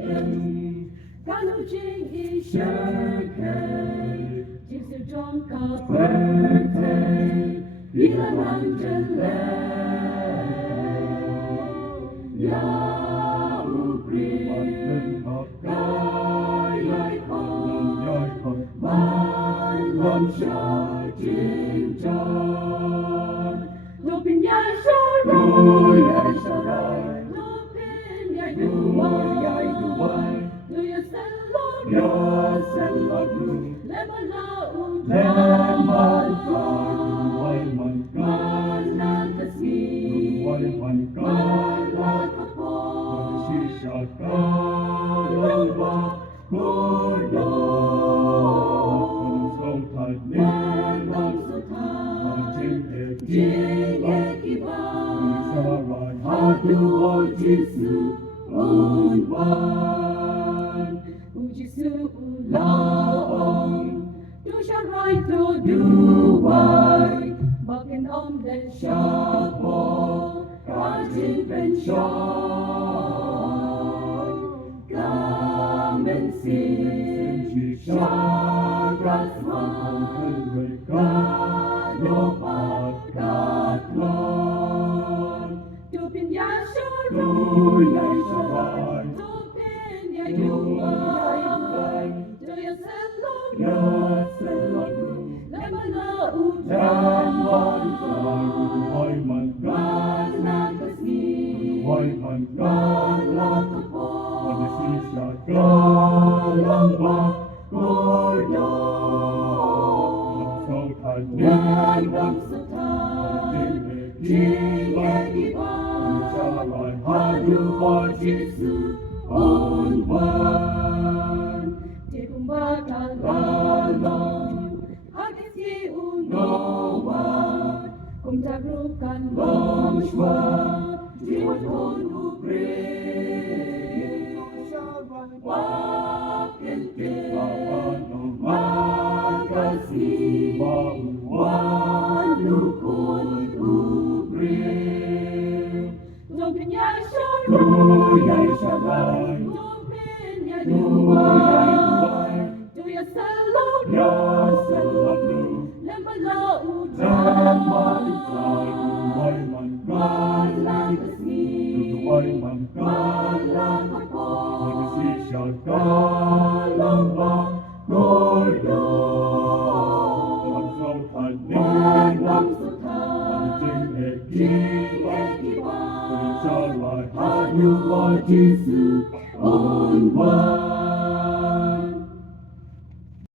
em cả nụ trên ý share chỉ sự trong cả birthday đi là mang chân lệ ya upri cái con ban lòng cho chính tròn nụ bình nhai soi đôi nụ bình nhai đuôi nụ ya sen lót lẽ mà man na kasi man na kapo Jing ekiba Hadu Jisu unwan Jisu ulaong Du siya rai to duway Bakin om den siya po Kajin pensyon Kamen sin siya Gasman Kanopat katlon Tupin ya shuruy Tupin ya duway Do ya selok Lemala ujan Gana kasni Gana kapo Nang satan Jing ekiba Hadu Jisu unwan Tikumbakan lalong Hagis ki unowa Kung tarukan lomshwa Jiwan kon upre Wakin makasih Walukun ubril Tumpin ya syarai Tumpin ya duway Tu ya selok Lembala ujan Malang kasni Malang kapo Kalang gordo Nang satan Jing ekiba Hadu Jisu unwan